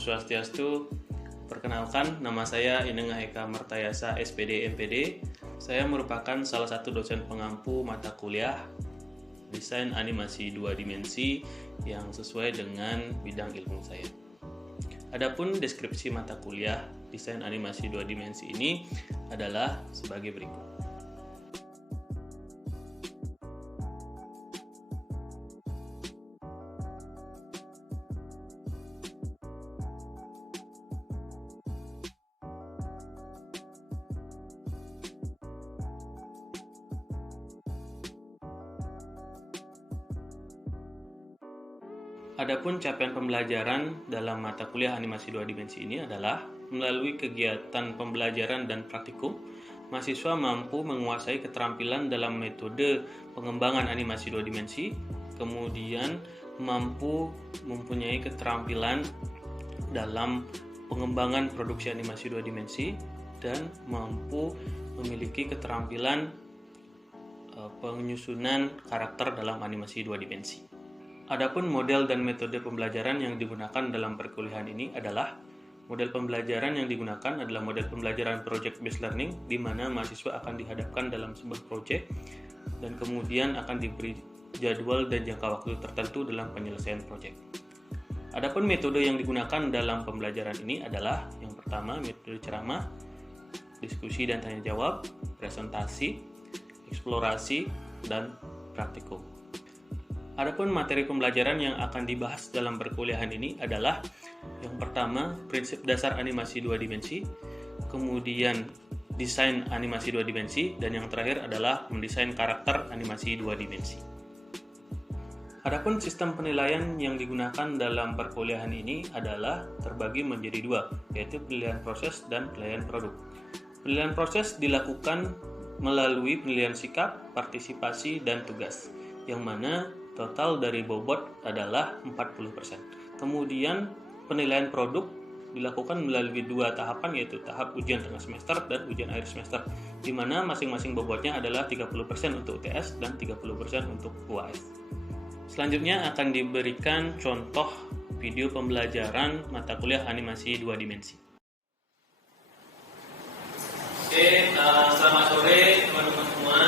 Swastiastu. Perkenalkan, nama saya Ineng Eka Martayasa, SPD MPD. Saya merupakan salah satu dosen pengampu mata kuliah Desain Animasi 2 Dimensi yang sesuai dengan bidang ilmu saya. Adapun deskripsi mata kuliah Desain Animasi 2 Dimensi ini adalah sebagai berikut. Adapun capaian pembelajaran dalam mata kuliah animasi 2 dimensi ini adalah melalui kegiatan pembelajaran dan praktikum, mahasiswa mampu menguasai keterampilan dalam metode pengembangan animasi 2 dimensi, kemudian mampu mempunyai keterampilan dalam pengembangan produksi animasi 2 dimensi, dan mampu memiliki keterampilan penyusunan karakter dalam animasi 2 dimensi. Adapun model dan metode pembelajaran yang digunakan dalam perkuliahan ini adalah model pembelajaran yang digunakan adalah model pembelajaran project based learning, di mana mahasiswa akan dihadapkan dalam sebuah project dan kemudian akan diberi jadwal dan jangka waktu tertentu dalam penyelesaian project. Adapun metode yang digunakan dalam pembelajaran ini adalah yang pertama metode ceramah, diskusi dan tanya jawab, presentasi, eksplorasi, dan praktikum. Adapun materi pembelajaran yang akan dibahas dalam perkuliahan ini adalah yang pertama, prinsip dasar animasi 2 dimensi, kemudian desain animasi 2 dimensi, dan yang terakhir adalah mendesain karakter animasi 2 dimensi. Adapun sistem penilaian yang digunakan dalam perkuliahan ini adalah terbagi menjadi dua, yaitu penilaian proses dan penilaian produk. Penilaian proses dilakukan melalui penilaian sikap, partisipasi, dan tugas, yang mana total dari bobot adalah 40%. Kemudian penilaian produk dilakukan melalui dua tahapan, yaitu tahap ujian tengah semester dan ujian akhir semester, di mana masing-masing bobotnya adalah 30% untuk UTS dan 30% untuk UAS. Selanjutnya akan diberikan contoh video pembelajaran mata kuliah animasi 2 dimensi. Oke, selamat sore teman-teman semua.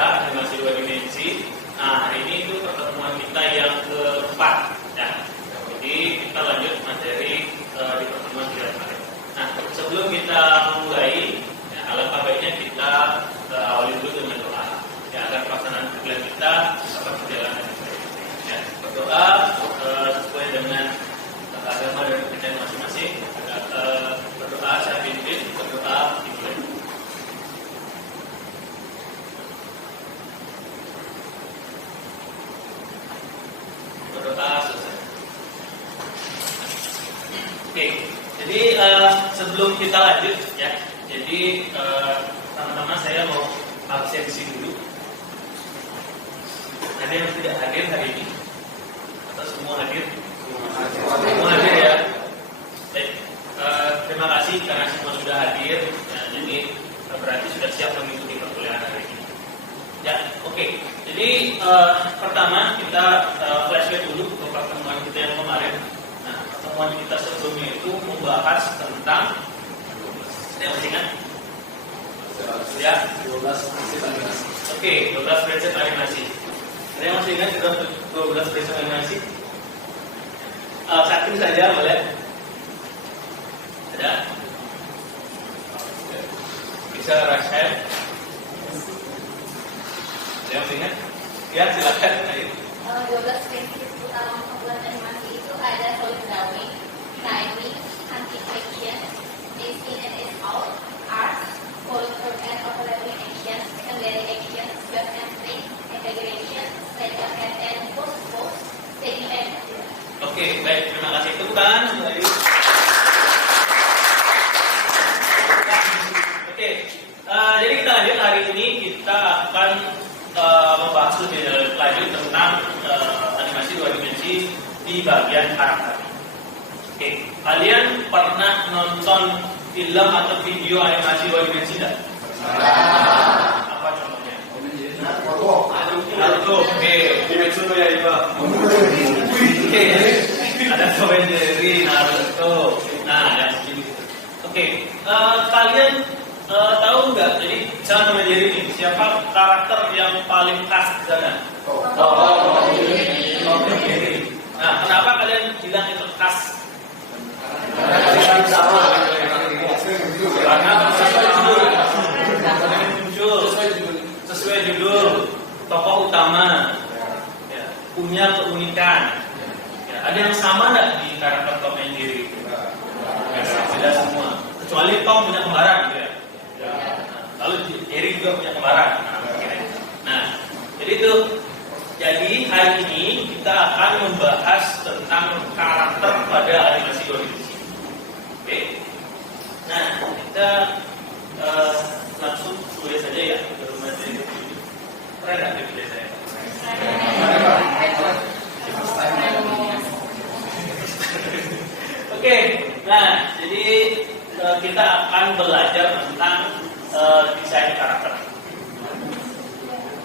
Animasi 2 dimensi. Nah, hari ini itu pertemuan kita yang keempat. Ya. Jadi kita lanjut materi di pertemuan kita kemarin. Nah, sebelum kita memulai, ya, alangkah baiknya kita awali dulu dengan doa. Ya, agar pelaksanaan kegiatan kita dapat berjalan dengan baik. Ya, berdoa sesuai dengan agama dan kepercayaan masing-masing. Berdoa saya pimpin, berdoa dimulai. Berdoa selesai. Oke, jadi sebelum kita lanjut ya, jadi teman-teman saya mau absensi dulu. Ada yang tidak hadir hari ini? Atau semua hadir? Semua hadir ya. Baik, terima kasih karena semua sudah hadir. Ya, jadi berarti sudah siap mengikuti perkuliahan hari ini. Ya, oke. Jadi pertama kita flashback dulu ke pertemuan kita yang kemarin. Nah, pertemuan kita sebelumnya itu membahas tentang yang masih ingat? Ya, 12 prinsip animasi. Oke, 12 prinsip animasi. Ada yang masih ingat 12 prinsip animasi? Satu saja boleh. Ada? Bisa raise hand. Yang ingat? Ya, silakan. 12 prinsip utama pembuatan animasi itu ada solid drawing, timing, anti-action, is in and is out, art, follow through and overlapping action, secondary action, swap and string, integration, center and post, staging and Oke, baik. Terima kasih. Tepuk tangan. Oke, jadi kita lanjut. Hari ini kita akan membahas lebih lanjut tentang animasi 2 dimensi di bagian karakter. Oke, kalian pernah nonton film atau video animasi 2 dimensi tidak? Apa Naruto. Oke. Kimetsu no Yaiba. Oke. Ada Tom and Jerry, Naruto. Nah, yang begini. Oke. Kalian tahu nggak? Jadi misalnya Tom and Jerry ini siapa karakter yang paling khas di sana? Tom and Jerry. Nah, kenapa kalian bilang itu khas? Karena sesuai judul tokoh utama ya, punya keunikan ya, ada yang sama nggak di karakter Tom and Jerry? Ya, tidak semua kecuali Tom punya kembaran gitu ya. Lalu Jerry juga punya kembaran. Nah jadi itu. Jadi hari ini kita akan membahas tentang karakter pada animasi dua dimensi. Oke. Nah kita langsung tulis saja ya baru materi ini. Keren nggak tulis saya? Oke. Nah jadi kita akan belajar tentang desain karakter.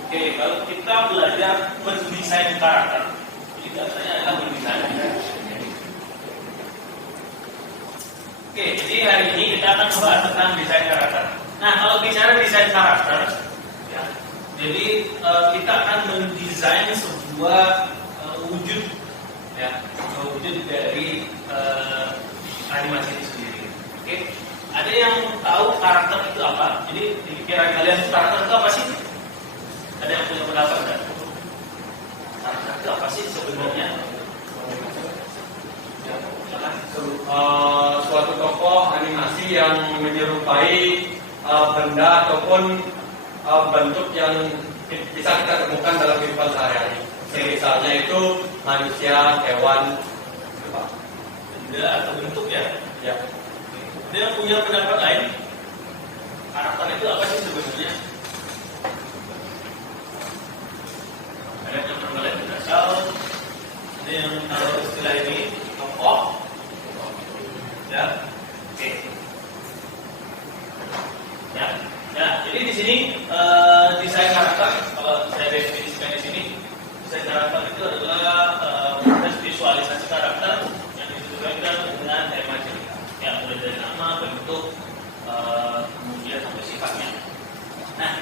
Oke, kalau kita belajar mendesain karakter, jadi biasanya adalah mendesain. Oke, jadi hari ini kita akan membahas tentang desain karakter. Nah, kalau bicara desain karakter, ya, jadi kita akan mendesain sebuah wujud, ya, wujud dari animasi itu sendiri. Oke, ada yang tahu karakter itu apa? Jadi di pikiran kalian karakter itu apa sih? Ada yang punya pendapat enggak? Karakter itu apa sih sebenarnya? Suatu tokoh animasi yang menyerupai benda ataupun bentuk yang bisa kita temukan dalam kehidupan sehari-hari. Misalnya itu manusia, hewan, Benda atau bentuk ya? ya. Ada yang punya pendapat lain? Karakter itu apa sih sebenarnya? Ada yang pernah lihat berasal? Ada yang tahu istilah ini? Tokoh? Ya, oke. Ya, jadi di sini desain karakter, kalau saya definisikan di sini, desain karakter itu adalah proses visualisasi karakter yang disesuaikan dengan tema cerita. Ya, mulai dari nama, bentuk, kemudian sampai sifatnya. Nah,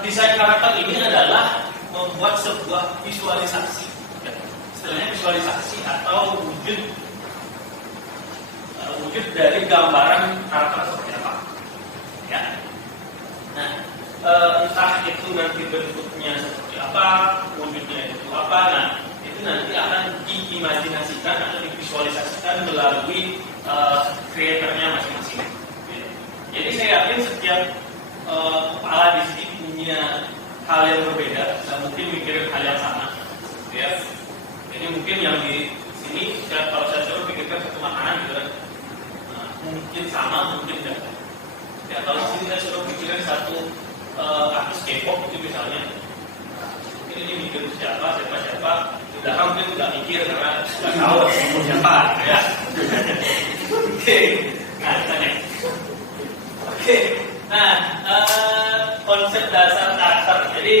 desain karakter ini adalah membuat sebuah visualisasi. Ya, istilahnya visualisasi atau wujud dari gambaran karakter seperti apa. Ya. Nah, entah itu nanti bentuknya seperti apa, wujudnya itu apa, nah itu nanti akan diimajinasikan atau divisualisasikan melalui kreatornya masing-masing. Jadi saya yakin setiap kepala di sini punya hal yang berbeda, dan mungkin mikirin hal yang sama. Ya. Jadi mungkin yang di sini, kalau saya suruh pikirkan satu makanan gitu kan, mungkin sama, mungkin tidak. Ya, kalau di sini saya suruh pikirin satu artis K-pop itu misalnya, mungkin ini mikir siapa, di belakang mungkin nggak mikir karena nggak tahu siapa, ya. Oke, nah misalnya. Oke, nah konsep dasar karakter. Jadi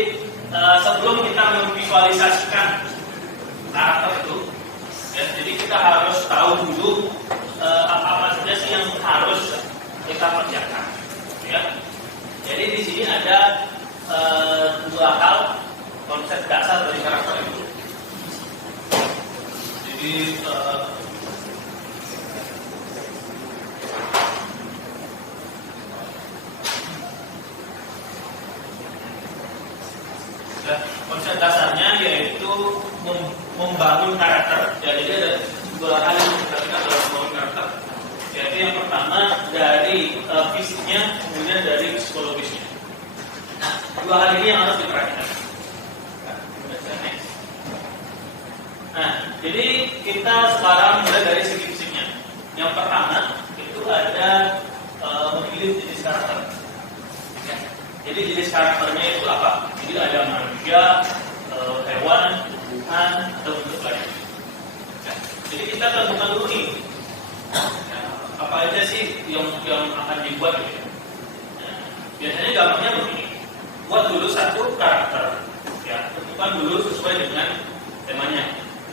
sebelum kita memvisualisasikan karakter itu, ya, jadi kita harus tahu dulu apa saja sih yang harus kita kerjakan. Ya. Jadi di sini ada dua hal konsep dasar dari karakter itu. Jadi konsep dasarnya yaitu membangun karakter. Jadi ada dua hal yang kita lakukan dalam membangun karakter. Yaitu yang pertama dari fisiknya, kemudian dari psikologisnya. Nah, dua hal ini yang harus diperhatikan. Nah, jadi kita sekarang mulai dari segi fisiknya. Yang pertama itu ada memilih jenis karakter. Ya. Jadi jenis karakternya itu apa? Jadi ada manusia, hewan, tumbuhan, atau bentuk lain. Ya. Jadi kita tentukan dulu nih. Apa aja sih yang akan dibuat gitu. Nah, biasanya gampangnya begini. buat dulu satu karakter, ya, tentukan dulu sesuai dengan temanya.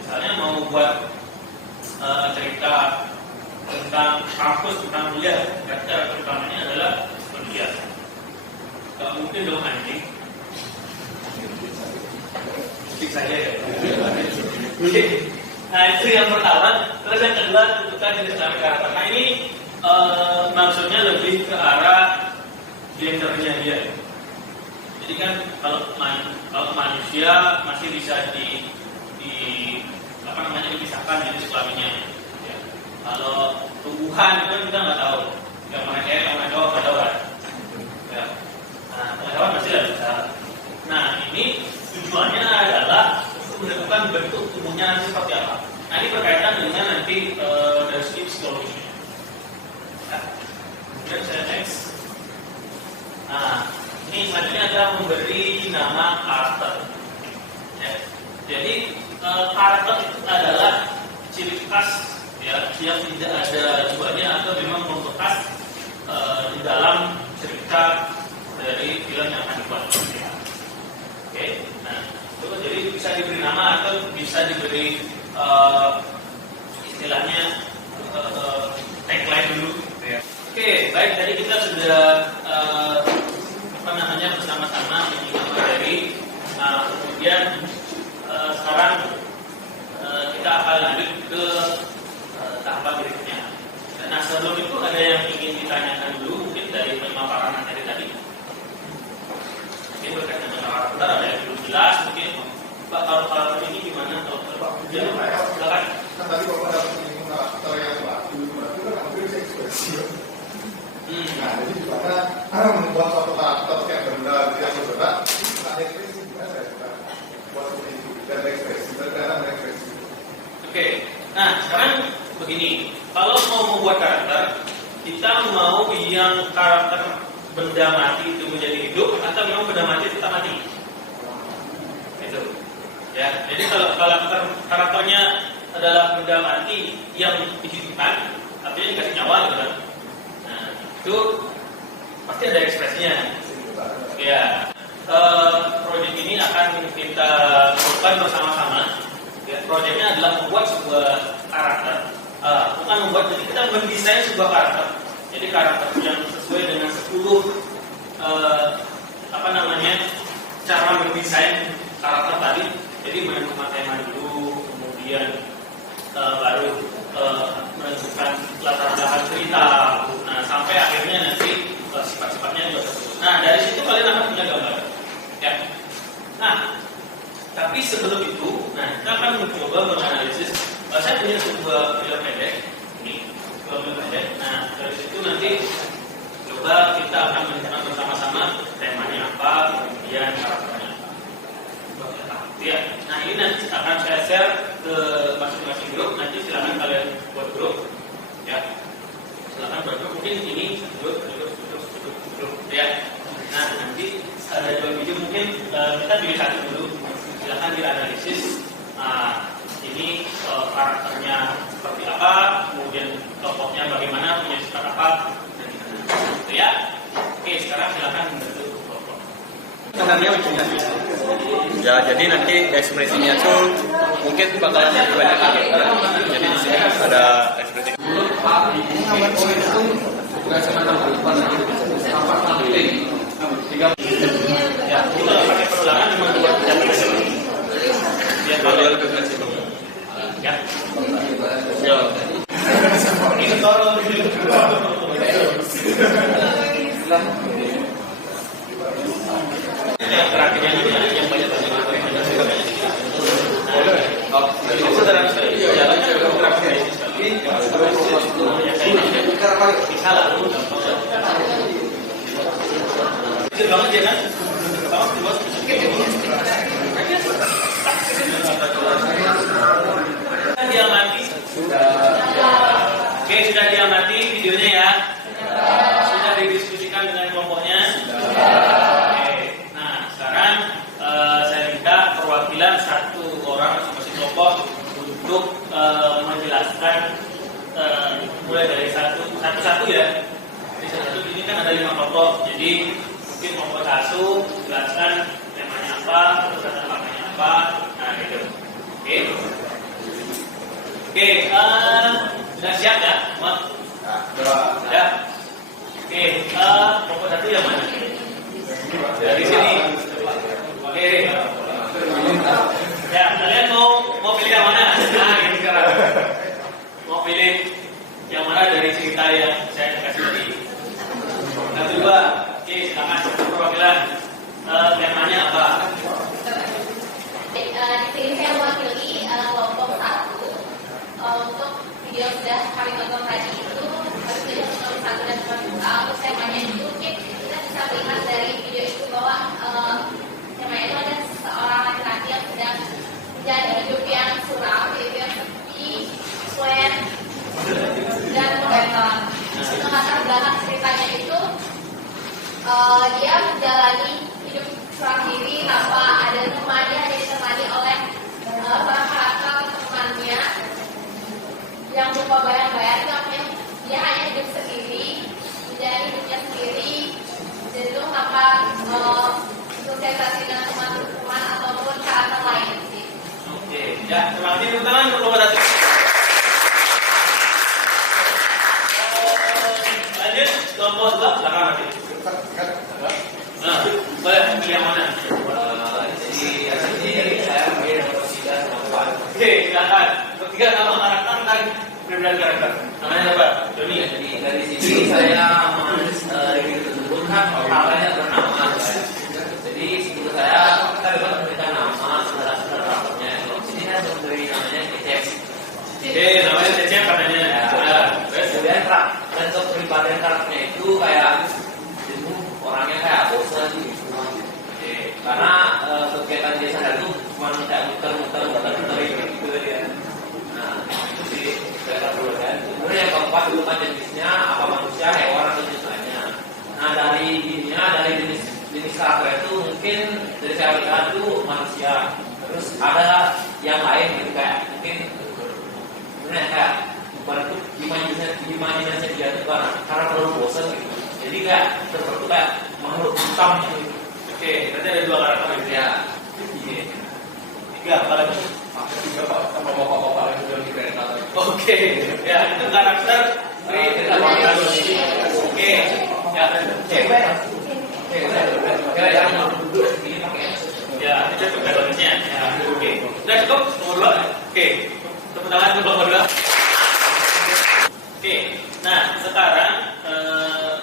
Misalnya mau buat cerita tentang kampus, tentang kuliah, karakter utamanya adalah kuliah. Gak mungkin dong anjing. Musik saja ya. Nah itu yang pertama. Terus yang kedua tentukan jenis karakter. Nah ini maksudnya lebih ke arah gendernya dia. Jadi kan kalau manusia masih bisa dipisahkan jenis kelaminnya. Ya. Kalau tumbuhan itu kita nggak tahu. Yang mana cewek, yang mana cowok nggak tahu kan. Ya. Nah, hewan masih ada bisa. Nah ini tujuannya adalah untuk menentukan bentuk tubuhnya nanti seperti apa. Nah ini berkaitan dengan nanti dari segi psikologisnya. Ya. Kemudian saya next. Nah ini selanjutnya adalah memberi nama karakter. Ya. Jadi karakter itu adalah ciri khas ya yang tidak ada duanya atau memang membekas di dalam cerita dari film yang akan dibuat. Ya. Oke, nah itu jadi bisa diberi nama atau bisa diberi istilahnya tagline dulu. Ya. Oke, baik tadi kita sudah bersama-sama menyimak dari kemudian sekarang kita akan lanjut ke tahapan berikutnya. Nah sebelum itu ada yang ingin ditanyakan dulu mungkin dari pemaparan materi tadi. Mungkin berkaitan dengan karakter ada yang belum jelas mungkin Pak kalau karakter ini gimana kalau silakan. Kan tadi Bapak dapat menyinggung karakter yang bagus, berarti kan hampir bisa ekspresi. Nah, jadi gimana membuat suatu karakter yang benar, yang bergerak, ada ekspresi gimana saya buat seperti itu dan ekspresi, bergerak dan ekspresi. Oke, nah sekarang begini, kalau mau membuat karakter, kita mau yang karakter benda mati itu menjadi hidup atau memang benda mati tetap mati? Itu, ya. Jadi kalau karakternya adalah benda mati yang dihidupkan, artinya dikasih nyawa, gitu kan? Itu pasti ada ekspresinya. Ya, proyek ini akan kita lakukan bersama-sama. Ya, proyeknya adalah membuat sebuah karakter, bukan membuat, jadi kita mendesain sebuah karakter. Jadi karakter yang sesuai dengan 10 cara mendesain karakter tadi. Jadi menentukan tema dulu, kemudian baru menentukan latar belakang cerita. Nah, sampai akhirnya nanti sifat-sifatnya juga tersebut. Nah, dari situ kalian akan punya gambar. Ya. Nah, tapi sebelum itu, kita akan mencoba menganalisis. Saya punya sebuah film pendek. Ini film pendek. Nah, dari situ nanti coba kita akan menentukan bersama-sama temanya apa, kemudian karakternya apa. Ya. Nah, ini nanti akan saya share ke masing-masing grup. Nanti silakan kalian buat grup. Ya. Silakan buat grup. Mungkin ini grup. Ya. Nah, nanti ada 2 video mungkin kita pilih satu dulu. Silakan dianalisis. Ini karakternya seperti apa, kemudian tokohnya bagaimana, punya sifat apa, dan gitu ya. Oke, sekarang silakan membentuk kelompok. Ya, jadi nanti ekspresinya tuh mungkin bakalan lebih banyak lagi. Jadi di sini ada ekspresi. Ya, kita pakai perulangan cuma 2 jam. Ya, kalau lebih fleksibel. Ya. Ya. Ini kalau yang terakhirnya ini yang banyak saudara sekali jalan terakhir bisa lalu itu banget ya kan diamati oke sudah diamati videonya ya sudah didiskusikan dengan kelompoknya oke nah sekarang saya minta perwakilan 1 orang masing-masing kelompok untuk menjelaskan mulai dari satu ya. Ini kan ada 5 kelompok, jadi Mungkin kelompok 1 jelaskan temanya apa, terus latar belakangnya apa, nah gitu. Oke. Oke, sudah siap ya? Ya. Oke, kelompok 1 yang mana? Dari sini. Oke. Ya, kalian mau pilih yang mana? Nah, ini sekarang. Mau pilih yang mana dari cerita yang saya kasih tadi? Satu, dua. Oke, silakan perwakilan. Temanya apa? Di sini saya mewakili kelompok 1. Untuk video sudah kami tonton tadi itu harus video nomor 1 dan nomor 2. Untuk temanya itu mungkin kita bisa lihat dari video itu bahwa temanya itu ada seorang laki-laki yang sedang menjalani hidup yang suram, yaitu yang seperti sweat dan modern. Untuk latar belakang ceritanya itu dia menjalani hidup seorang diri tanpa ada temannya, ditemani oleh para karakter temannya yang berupa bayang-bayang, yang dia hanya hidup sendiri, menjalani hidupnya sendiri, dan itu tanpa sosialisasi dengan teman-teman ataupun karakter lain sih. Oke, ya, terima kasih teman-teman untuk kelompok 1. Lanjut kelompok 2, silakan Mati. Nah, boleh pilih yang mana? Jadi saya pilih nomor 3 sama 4. Oke, silakan. Ketiga nama karakter dan perbedaan karakter. Namanya apa? Joni. Jadi dari sini saya review tersebut kan orangnya bernama. Jadi sebelum saya dapat memberikan nama saudara-saudara karakternya. Jadi saya memberi namanya Cecep. Oke, namanya Cecep katanya. Ya. Kemudian bentuk kepribadian karakternya itu kayak jenuh, orangnya kayak bosan gitu. Karena kegiatan dia sehari itu cuma kayak muter-muter gitu dia. Nah, itu sih saya dulu kan. Kemudian yang keempat itu kan jenisnya apa manusia, hewan atau jenis lainnya. Nah dari jenis karakter itu mungkin dari saya lihat itu manusia. Terus ada yang lain gitu kayak mungkin sebenarnya kayak baru imajinasi dia itu karena terlalu bosan gitu. Jadi kayak seperti kayak makhluk hitam gitu. Oke, berarti ada 2 karakter ya. Tiga, apa lagi? Sama bapak-bapak yang sudah dikereta. Oke, ya itu karakter Oke, ya. Ya, itu cukup bagusnya. Ya, oke. Sudah cukup nomor 2. Oke. Tepuk tangan untuk nomor 2. Oke. Nah, sekarang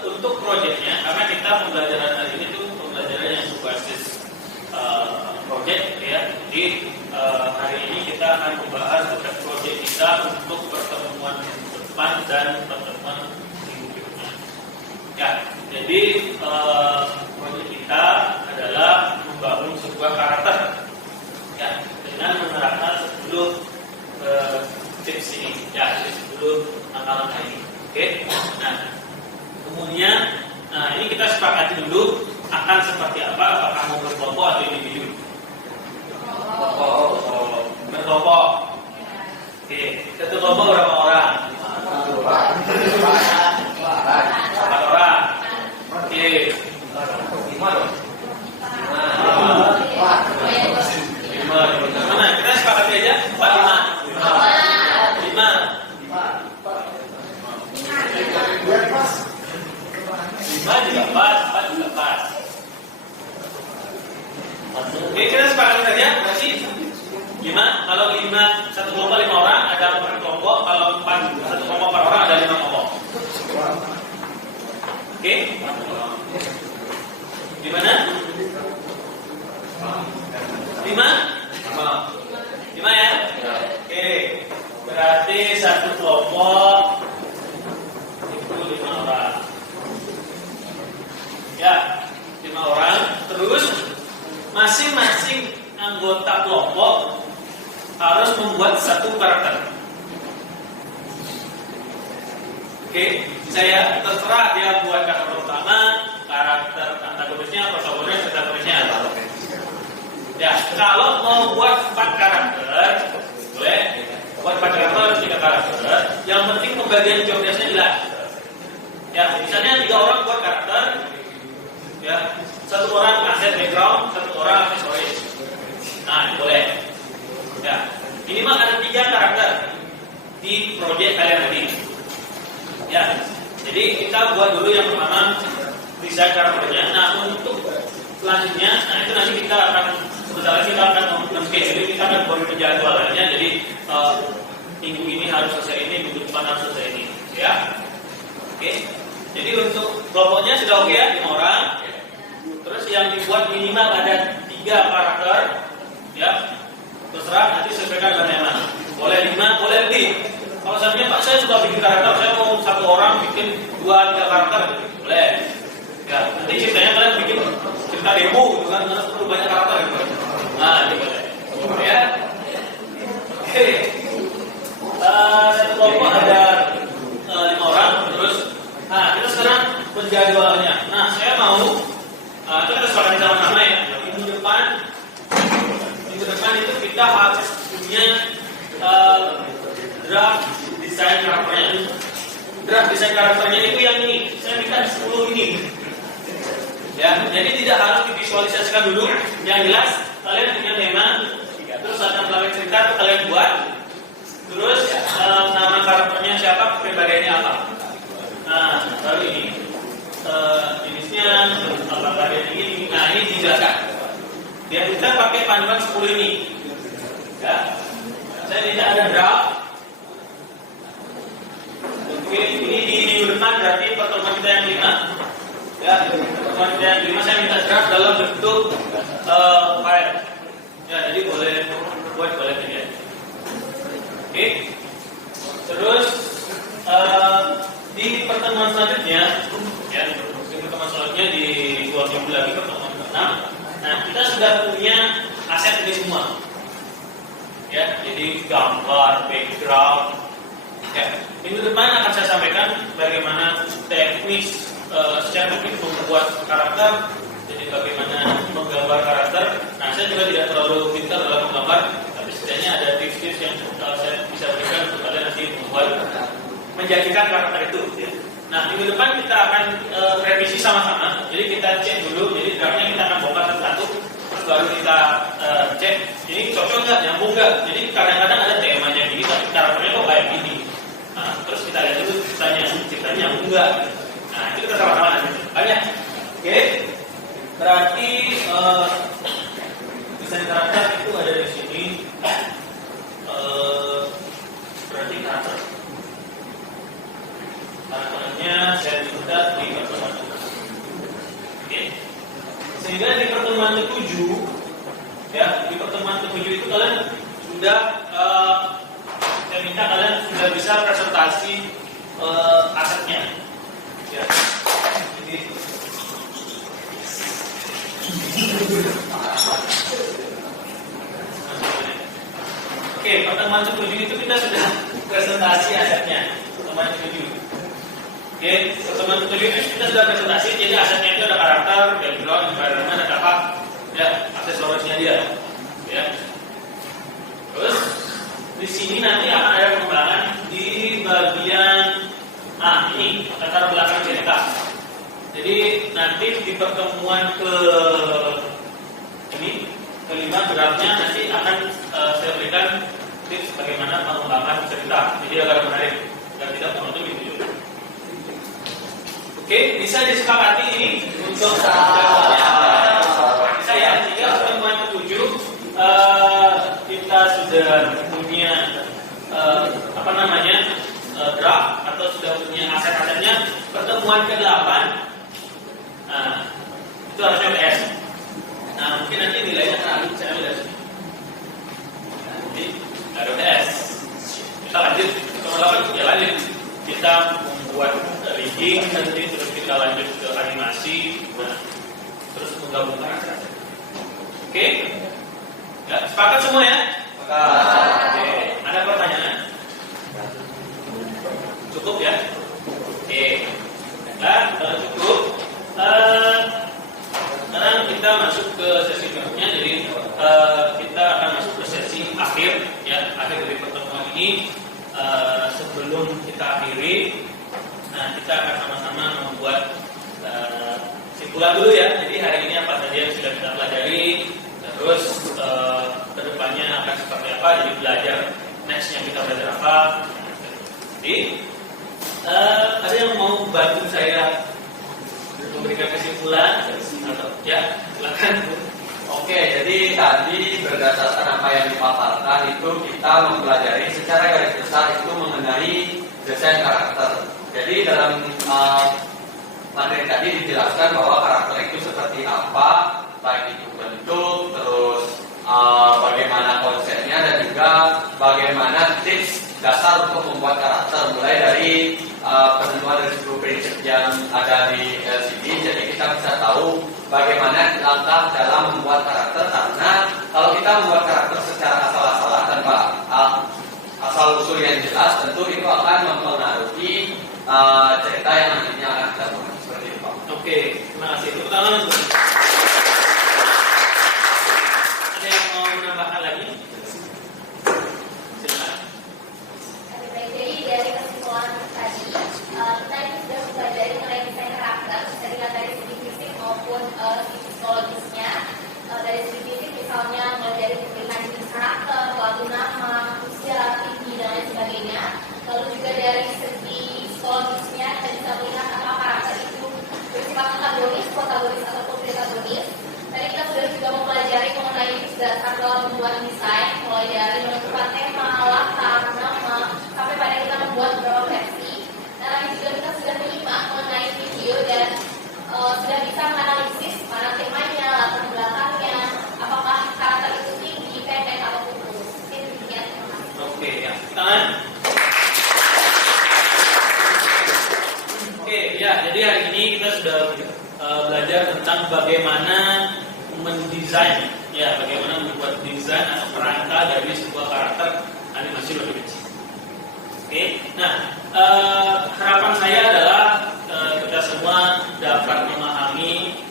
untuk proyeknya, karena kita pembelajaran hari ini tuh pembelajaran yang berbasis project ya. Jadi hari ini kita akan membahas tentang proyek kita untuk pertemuan depan dan pertemuan minggu berikutnya. Ya, jadi proyek kita adalah membangun sebuah karakter ya dengan menerapkan 10 tips ini ya, 10 langkah-langkah ini. Oke. Nah, kemudian ini kita sepakati dulu akan seperti apa, apakah mau berkelompok atau individu? Berkelompok. Oke, satu kelompok berapa orang? 4 orang. Oke. 5 dong. 5. Mana? Kita sepakati aja 4, 5. 5 juga pas, 4 juga pas. Oke, kita sepakati saja. Berarti 5. Kalau 5 satu kelompok 5 orang ada 4 kelompok. Kalau 4 satu kelompok 4 orang ada 5 kelompok. Oke? Gimana? 5? 5 ya? Oke. Berarti satu kelompok itu 5 orang. Ya, 5 orang. Terus masing-masing anggota kelompok harus membuat satu karakter. Oke, saya terserah dia buat karakter utama, karakter antagonisnya, protagonisnya. Ya, kalau mau buat 4 karakter, boleh. Buat 4 karakter, 3 karakter. Yang penting pembagian jobdesknya jelas. Ya, misalnya 3 orang buat karakter, ya Satu orang aset background, satu orang aksesoris. Nah, boleh. Ya, minimal ada 3 karakter di project kalian tadi. Ya, jadi kita buat dulu yang pertama desain karakternya. Nah, untuk selanjutnya, nah itu nanti kita akan sebenarnya kita akan jadi kita akan buat penjadwalannya. Jadi minggu ini harus selesai ini, minggu depan harus selesai ini. Ya, oke. Jadi untuk kelompoknya sudah oke ya, 5 orang. Terus yang dibuat minimal ada 3 karakter, ya. Terserah nanti sesuaikan dengan tema. Boleh 5, boleh lebih. Kalau misalnya Pak saya suka bikin karakter, saya mau 1 orang bikin 2-3 karakter, boleh. Ya, nanti ceritanya kalian bikin cerita demo, gitu kan? Karena perlu banyak karakter, gitu. Nah, ini boleh. Ya. Oke. Satu kelompok ada 5 orang. Terus, nah kita sekarang penjadwalannya. Nah, saya mau itu kita sepakati sama-sama ya. Minggu depan itu kita harus punya draft desain karakternya. Draft desain karakternya itu yang ini. Saya minta 10 ini. Ya, jadi tidak harus divisualisasikan dulu. Yang jelas kalian punya tema. Terus ada belakang cerita itu kalian buat. Terus nama karakternya siapa, kepribadiannya apa. Nah, baru ini. Jenisnya apakah dia ini. Nah, ini dijelaskan. Dia kita pakai panduan 10 ini. Ya. Saya tidak ada draft. Oke, ini di minggu depan berarti pertemuan kita yang 5. Ya, pertemuan kita yang 5 saya minta draft dalam bentuk file. Ya, jadi boleh buat boleh ya. Oke. Terus di pertemuan selanjutnya, ya, di pertemuan selanjutnya di 2 minggu lagi pertemuan ke-6. Nah, kita sudah punya aset ini semua. Ya, jadi gambar, background. Ya, minggu depan akan saya sampaikan bagaimana teknis secara teknis membuat karakter, jadi bagaimana menggambar karakter. Nah, saya juga tidak terlalu pintar dalam menggambar, tapi setidaknya ada tips-tips yang saya bisa berikan untuk kalian nanti membuat menjadikan karakter itu. Ya. Nah, minggu depan kita akan revisi sama-sama. Jadi kita cek dulu. Jadi draftnya kita akan bongkar satu-satu. Terus baru kita cek. Ini cocok nggak, nyambung nggak. Jadi kadang-kadang ada temanya gini, tapi karakternya kok kayak gini. Nah, terus kita lihat dulu ceritanya nyambung nggak. Nah, itu kita sama-sama nanti. Banyak. Oke. Berarti desain karakter itu ada di sini. Berarti karakternya saya minta di pertemuan ke-7. Oke. Sehingga di pertemuan ke-7, ya, di pertemuan ke-7 itu kalian sudah saya minta kalian sudah bisa presentasi asetnya. Ya. Jadi oke, pertemuan ke-7 itu kita sudah presentasi asetnya. Pertemuan ke-7. Oke, pertemuan ke-7 itu kita sudah presentasi. Jadi asetnya itu ada karakter, background, environment, ada apa? Ya, aksesorisnya dia. Ya. Terus di sini nanti akan ada pengembangan di bagian ini latar belakang cerita. Jadi nanti di pertemuan kelima draftnya nanti akan saya berikan tips bagaimana pengembangan cerita. Jadi agar menarik dan tidak monoton gitu. Oke, bisa disepakati ini untuk bisa ya. Jika pertemuan ke-7 kita sudah punya draft atau sudah punya aset-asetnya. Pertemuan ke-8 itu harusnya PS. Nah, mungkin nanti nilainya terlalu saya ambil dari sini. Jadi ada PS. Kita lanjut. Pertemuan 8 ya lanjut. Kita membuat rigging nanti, terus kita lanjut ke animasi, terus menggabungkan aset. Oke? Ya, sepakat semua ya? Sepakat. Oke. Ada pertanyaan? Cukup ya? Oke. Nah, kalau cukup, sekarang kita masuk ke sesi berikutnya. Jadi kita akan masuk ke sesi akhir, ya, akhir dari pertemuan ini. Sebelum kita akhiri, nah kita akan sama-sama membuat kesimpulan dulu ya. Jadi hari ini apa saja yang sudah kita pelajari, terus kedepannya akan seperti apa. Jadi belajar nextnya kita belajar apa. Jadi ada yang mau bantu saya memberikan kesimpulan atau ya silakan. Oke, jadi tadi berdasarkan apa yang dipaparkan itu kita mempelajari secara garis besar itu mengenai desain karakter. Jadi dalam materi tadi dijelaskan bahwa karakter itu seperti apa, baik itu bentuk, terus bagaimana konsepnya dan juga bagaimana tips dasar untuk membuat karakter, mulai dari penentuan dari 10 prinsip yang ada di LCD. Jadi kita bisa tahu bagaimana langkah dalam membuat karakter, karena kalau kita membuat karakter secara asal-asalan tanpa asal usul yang jelas, tentu itu akan mempengaruhi cerita yang nantinya akan kita buat. Seperti itu, Pak. Oke, terima kasih. Tepuk tangan. Ada yang mau menambahkan lagi? Silakan. Jadi dari kesimpulan tadi, kita ini sudah mempelajari mengenai desain karakter, dari segi fisik maupun segi psikologisnya. Dari segi fisik misalnya mempelajari pemilihan jenis karakter, lalu nama, usia, tinggi, dan lain sebagainya. Lalu juga dari segi psikologisnya kita bisa melihat apakah karakter itu bersifat antagonis, protagonis, ataupun protagoninis. Tadi kita sudah juga mempelajari mengenai dasar dalam membuat desain, mulai dari menentukan tema, latar, nama, sampai pada kita membuat beberapa versi. Dan tadi juga kita sudah menyimak mengenai video dan sudah bisa menganalisis mana temanya, latar belakangnya, apakah karakter itu tinggi, pendek, ataupun kurus. Mungkin demikian. Oke, ya. Tangan. Oke, ya. Jadi hari ini kita sudah belajar tentang bagaimana mendesain, ya, bagaimana membuat desain atau kerangka dari sebuah karakter animasi luar dimensi. Oke, nah harapan saya adalah kita semua dapat memahami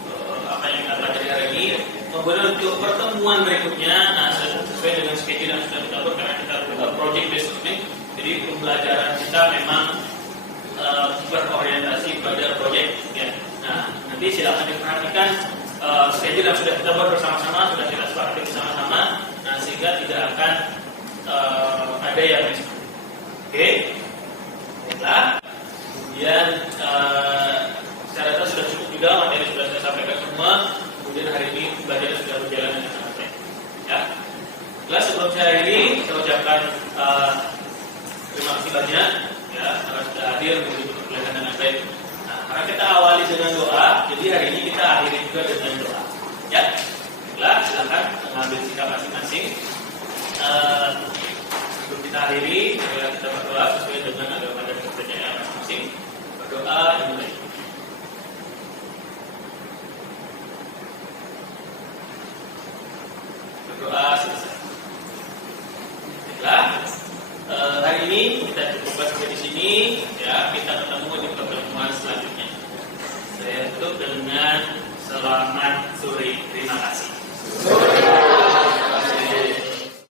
apa yang kita pelajari hari ini. Kemudian untuk pertemuan berikutnya, nah sesuai dengan schedule yang sudah kita atur, karena kita project based learning, jadi pembelajaran kita memang berorientasi pada project. Ya. Nah, nanti silakan diperhatikan schedule yang sudah kita buat bersama-sama, sudah kita sepakati bersama-sama, nah sehingga tidak akan ada yang miss. Oke, baiklah. Kemudian secara data sudah cukup juga, materi sudah saya sampaikan semua. Kemudian hari ini belajar sudah berjalan dengan sangat baik. Ya, baiklah, sebelum saya akhiri, saya ucapkan terima kasih banyak, ya, karena sudah hadir untuk berjalan dengan baik. Nah, karena kita awali dengan doa, jadi hari ini kita akhiri juga dengan doa. Ya, baiklah, silakan mengambil sikap masing-masing. Sebelum kita akhiri, marilah kita berdoa sesuai dengan agama dan kepercayaan masing-masing. Berdoa dimulai. Berdoa selesai. Baiklah, hari ini kita cukup sampai di sini. Ya, kita ketemu di pertemuan selanjutnya. Saya tutup dengan selamat sore.